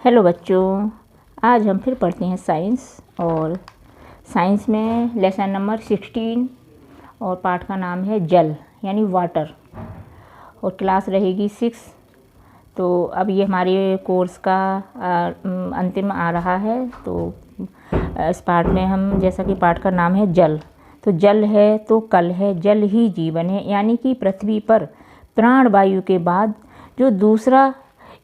Hello बच्चों, आज हम फिर पढ़ते हैं साइंस। और साइंस में लेसन नंबर 16 और पाठ का नाम है जल यानी वाटर, और क्लास रहेगी 6। तो अब ये हमारे कोर्स का अंतिम आ रहा है। तो इस पाठ में हम, जैसा कि पाठ का नाम है जल, तो जल है तो कल है, जल ही जीवन है। यानी कि पृथ्वी पर प्राण वायु के बाद जो दूसरा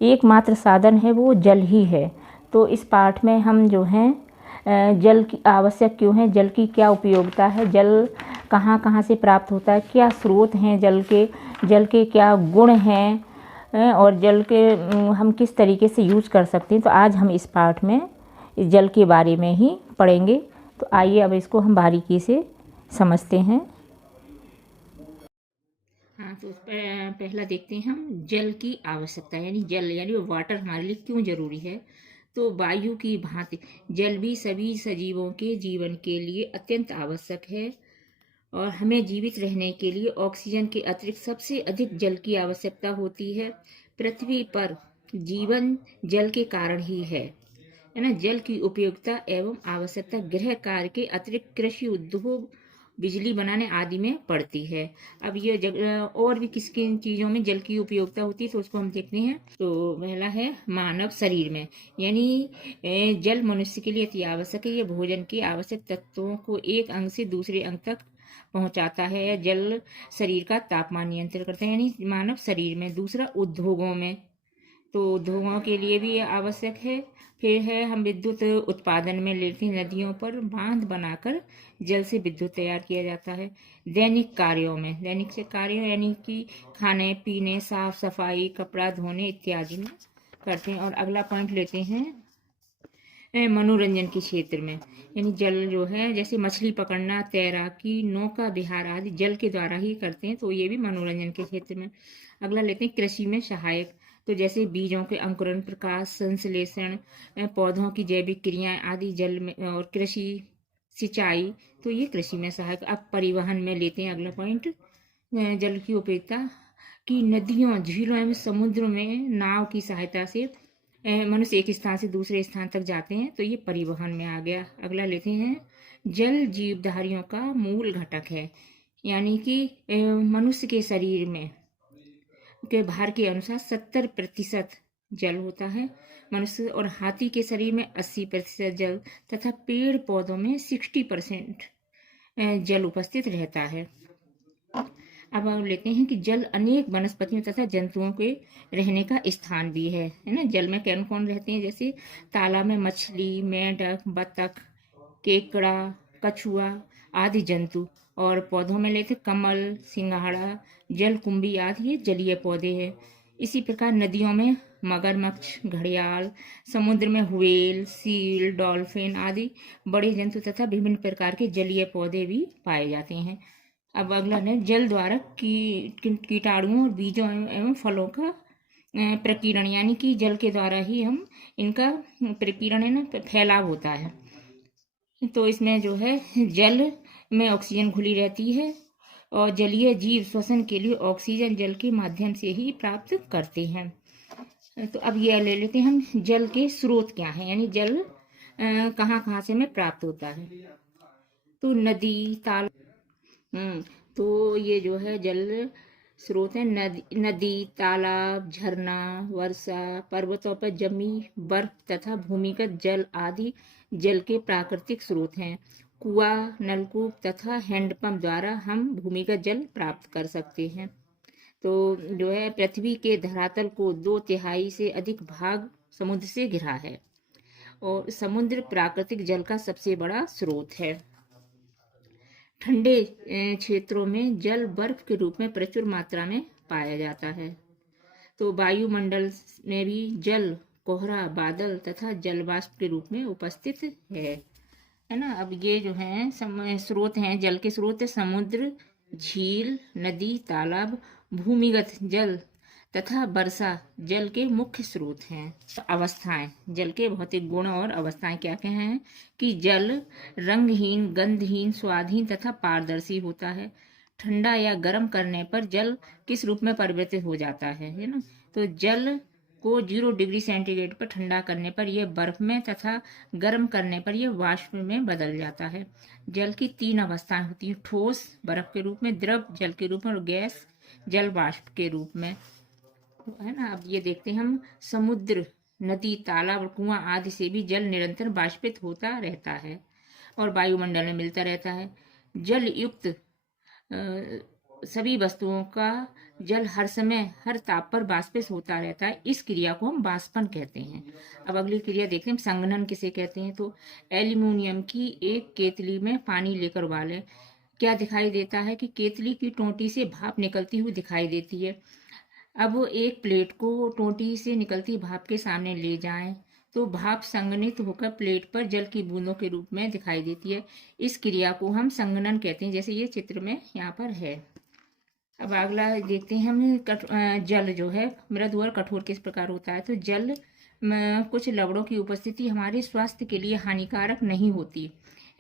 एकमात्र साधन है वो जल ही है। तो इस पाठ में हम जो हैं जल की आवश्यक क्यों है, जल की क्या उपयोगिता है, जल कहाँ कहाँ से प्राप्त होता है, क्या स्रोत हैं जल के क्या गुण हैं, और जल के हम किस तरीके से यूज़ कर सकते हैं। तो आज हम इस पाठ में इस जल के बारे में ही पढ़ेंगे। तो आइए अब इसको हम बारीकी से समझते हैं। हाँ, तो पहला देखते हैं हम जल की आवश्यकता, यानी जल यानी वाटर हमारे लिए क्यों जरूरी है। तो वायु की भांति जल भी सभी सजीवों के जीवन के लिए अत्यंत आवश्यक है, और हमें जीवित रहने के लिए ऑक्सीजन के अतिरिक्त सबसे अधिक जल की आवश्यकता होती है। पृथ्वी पर जीवन जल के कारण ही है ना। जल की उपयोगिता एवं आवश्यकता गृह कार्य के अतिरिक्त कृषि, उद्योग, बिजली बनाने आदि में पड़ती है। अब ये और भी किस किन चीज़ों में जल की उपयोगिता होती है, तो उसको हम देखते हैं। तो पहला है मानव शरीर में, यानी जल मनुष्य के लिए अति आवश्यक है। ये भोजन के आवश्यक तत्वों को एक अंग से दूसरे अंग तक पहुंचाता है। जल शरीर का तापमान नियंत्रण करता है, यानी मानव शरीर में। दूसरा उद्योगों में, तो उद्योगों के लिए भी ये आवश्यक है। फिर है हम विद्युत उत्पादन में लेते हैं, नदियों पर बांध बनाकर जल से विद्युत तैयार किया जाता है। दैनिक कार्यों में, दैनिक से कार्यों यानी कि खाने पीने, साफ सफाई, कपड़ा धोने इत्यादि में करते हैं। और अगला पॉइंट लेते हैं मनोरंजन के क्षेत्र में, यानी जल जो है, जैसे मछली पकड़ना, तैराकी, नौका विहार आदि जल के द्वारा ही करते हैं, तो ये भी मनोरंजन के क्षेत्र में। अगला लेते हैं कृषि में सहायक, तो जैसे बीजों के अंकुरण, प्रकाश संश्लेषण, पौधों की जैविक क्रियाएं आदि जल में। और कृषि सिंचाई, तो ये कृषि में सहायक। अब परिवहन में लेते हैं अगला पॉइंट, जल की उपयोगिता कि नदियों, झीलों एवं समुद्र में नाव की सहायता से मनुष्य एक स्थान से दूसरे स्थान तक जाते हैं, तो ये परिवहन में आ गया। अगला लेते हैं जल जीवधारियों का मूल घटक है, यानी कि मनुष्य के शरीर में के भार के अनुसार 70% जल होता है मनुष्य, और हाथी के शरीर में 80% जल, तथा पेड़ पौधों में 60% जल उपस्थित रहता है। अब हम लेते हैं कि जल अनेक वनस्पतियों तथा जंतुओं के रहने का स्थान भी है ना। जल में कौन कौन रहते हैं, जैसे तालाब में मछली, मेंढक, बतख, केकड़ा, कछुआ आदि जंतु। और पौधों में लेते कमल, सिंघाड़ा, जलकुंभी आदि ये जलीय पौधे हैं। इसी प्रकार नदियों में मगरमच्छ, घड़ियाल, समुद्र में व्हेल, सील, डॉल्फिन आदि बड़े जंतु तथा विभिन्न प्रकार के जलीय पौधे भी पाए जाते हैं। अब अगला है जल द्वारा कीटाणुओं और बीजों एवं फलों का प्रकीर्णन, यानी कि जल के द्वारा ही हम इनका प्रकीर्णन है ना, फैलाव होता है। तो इसमें जो है जल में ऑक्सीजन घुली रहती है, और जलीय जीव श्वसन के लिए ऑक्सीजन जल के माध्यम से ही प्राप्त करते हैं। तो अब ये ले लेते हैं हम जल के स्रोत क्या है, यानी जल कहाँ कहाँ से हमें प्राप्त होता है। तो नदी, ताल तो ये जो है जल स्रोत है। नदी, तालाब, झरना, वर्षा, पर्वतों पर जमी बर्फ तथा भूमिगत जल आदि जल के प्राकृतिक स्रोत हैं। कुआं, नलकूप तथा हैंडपंप द्वारा हम भूमिगत जल प्राप्त कर सकते हैं। तो जो है पृथ्वी के धरातल को 2/3 से अधिक भाग समुद्र से घिरा है, और समुद्र प्राकृतिक जल का सबसे बड़ा स्रोत है। ठंडे क्षेत्रों में जल बर्फ के रूप में प्रचुर मात्रा में पाया जाता है। तो वायुमंडल में भी जल कोहरा, बादल तथा जलवाष्प के रूप में उपस्थित है ना। अब ये जो है स्रोत हैं, जल के स्रोत है समुद्र, झील, नदी, तालाब, भूमिगत जल तथा वर्षा जल के मुख्य स्रोत हैं। तो अवस्थाएं, जल के भौतिक गुण और अवस्थाएं क्या क्या हैं कि जल रंगहीन, गंधहीन, स्वादहीन तथा पारदर्शी होता है। ठंडा या गर्म करने पर जल किस रूप में परिवर्तित हो जाता है ना। तो जल को 0 डिग्री सेंटीग्रेड पर ठंडा करने पर यह बर्फ में तथा गर्म करने पर यह वाष्प में बदल जाता है। जल की 3 अवस्थाएं होती हैं, ठोस बर्फ के रूप में, द्रव जल के रूप में और गैस जल वाष्प के रूप में, है ना। अब ये देखते हैं हम, समुद्र, नदी, तालाब और कुआं आदि से भी जल निरंतर वाष्पित होता रहता है और वायुमंडल में मिलता रहता है। जल युक्त सभी वस्तुओं का जल हर समय हर ताप पर वाष्पित होता रहता है। इस क्रिया को हम वाष्पन कहते हैं। अब अगली क्रिया देखते हैं, संघनन किसे कहते हैं। तो एल्यूमिनियम की एक केतली में पानी लेकर उबालें। क्या दिखाई देता है कि केतली की टोंटी से भाप निकलती हुई दिखाई देती है। अब एक प्लेट को टोंटी से निकलती भाप के सामने ले जाएं तो भाप संघनित होकर प्लेट पर जल की बूंदों के रूप में दिखाई देती है। इस क्रिया को हम संघनन कहते हैं, जैसे ये चित्र में यहाँ पर है। अब अगला देखते हैं हम, जल जो है मृदु और कठोर किस प्रकार होता है। तो जल में कुछ लवणों की उपस्थिति हमारे स्वास्थ्य के लिए हानिकारक नहीं होती।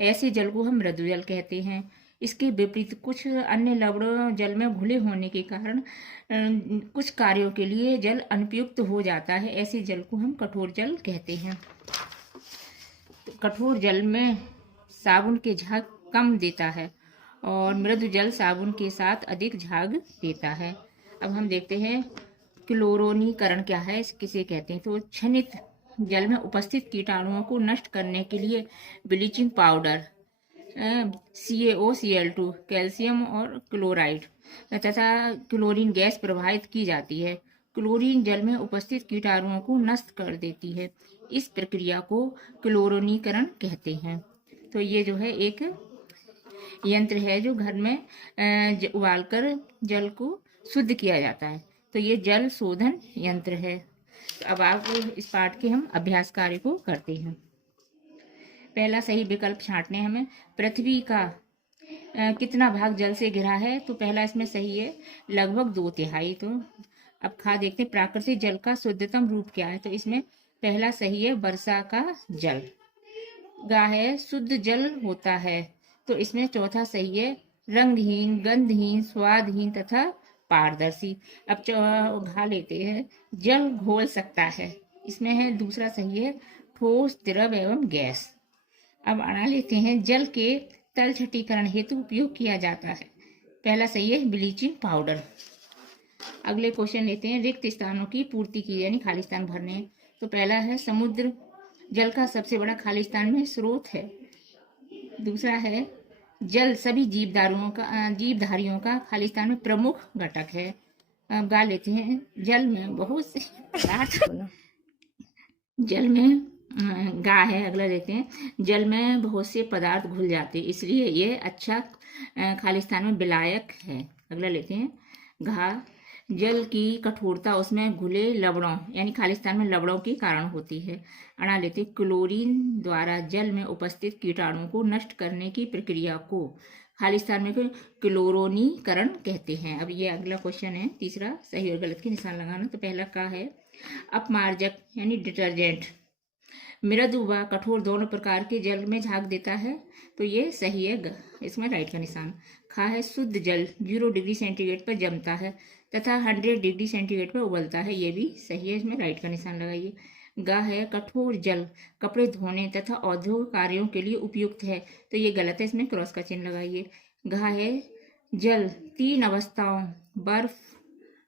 ऐसे जल को हम मृदु जल कहते हैं। इसके विपरीत कुछ अन्य लवण जल में घुले होने के कारण कुछ कार्यों के लिए जल अनुपयुक्त हो जाता है। ऐसे जल को हम कठोर जल कहते हैं। तो कठोर जल में साबुन के झाग कम देता है और मृदु जल साबुन के साथ अधिक झाग देता है। अब हम देखते हैं क्लोरोनीकरण क्या है, किसे कहते हैं। तो क्षनित जल में उपस्थित कीटाणुओं को नष्ट करने के लिए ब्लीचिंग पाउडर, CaOCl2, कैल्शियम और क्लोराइड तथा क्लोरीन गैस प्रवाहित की जाती है। क्लोरीन जल में उपस्थित कीटाणुओं को नष्ट कर देती है। इस प्रक्रिया को क्लोरोनीकरण कहते हैं। तो ये जो है एक यंत्र है जो घर में उबालकर जल को शुद्ध किया जाता है। तो ये जल शोधन यंत्र है। तो अब आप इस पाठ के हम अभ्यास कार्य को करते हैं। पहला सही विकल्प छांटने हमें। पृथ्वी का कितना भाग जल से घिरा है। तो पहला इसमें सही है, लगभग 2/3। तो अब देखते हैं प्राकृतिक जल का शुद्धतम रूप क्या है। तो इसमें पहला सही है, वर्षा का जल। गा है, शुद्ध जल होता है। तो इसमें चौथा सही है, रंगहीन, गंधहीन, स्वादहीन तथा पारदर्शी। अब घा लेते हैं, जल घोल सकता है। इसमें है दूसरा सही है, ठोस, द्रव एवं गैस। अब अणा लेते हैं, जल के तल छटीकरण हेतु उपयोग किया जाता है। पहला सही है, ब्लीचिंग पाउडर। अगले क्वेश्चन लेते हैं, रिक्त स्थानों की पूर्ति की, यानी खाली स्थान भरने। तो पहला है, समुद्र जल का सबसे बड़ा खाली स्थान में स्रोत है। दूसरा है, जल सभी जीवधारियों का खाली स्थान में प्रमुख घटक है। अब गा लेते हैं, जल में बहुत से पदार्थ जल में गा है। अगला देखते हैं, जल में बहुत से पदार्थ घुल जाते हैं, इसलिए ये अच्छा खाली स्थान में विलायक है। अगला लेते हैं, घा, जल की कठोरता उसमें घुले लवणों यानी खाली स्थान में लवणों के कारण होती है। अणा लेते, क्लोरीन द्वारा जल में उपस्थित कीटाणुओं को नष्ट करने की प्रक्रिया को खाली स्थान में क्लोरोनीकरण कहते हैं। अब ये अगला क्वेश्चन है, तीसरा सही और गलत के निशान लगाना। तो पहला का है, अपमार्जक यानी डिटर्जेंट मृदु व कठोर दोनों प्रकार के जल में झाग देता है। तो ये सही है, इसमें राइट का निशान। खा है, शुद्ध जल 0 डिग्री सेंटीग्रेड पर जमता है तथा 100 डिग्री सेंटीग्रेड पर उबलता है। ये भी सही है, इसमें राइट का निशान लगाइए। गा है, कठोर जल कपड़े धोने तथा औद्योगिक कार्यों के लिए उपयुक्त है। तो ये गलत है, इसमें क्रॉस का चिन्ह लगाइए। घा है, जल 3 अवस्थाओं बर्फ,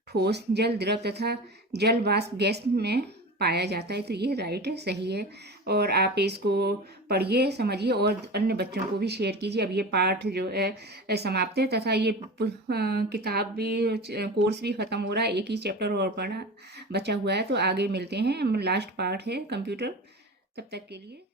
ठोस जल, द्रव तथा जल वाष्प गैस में पाया जाता है। तो ये राइट है, सही है। और आप इसको पढ़िए, समझिए और अन्य बच्चों को भी शेयर कीजिए। अब ये पाठ जो है समाप्त है तथा ये किताब भी, कोर्स भी ख़त्म हो रहा है। एक ही चैप्टर और पढ़ा बचा हुआ है। तो आगे मिलते हैं, लास्ट पार्ट है कंप्यूटर। तब तक के लिए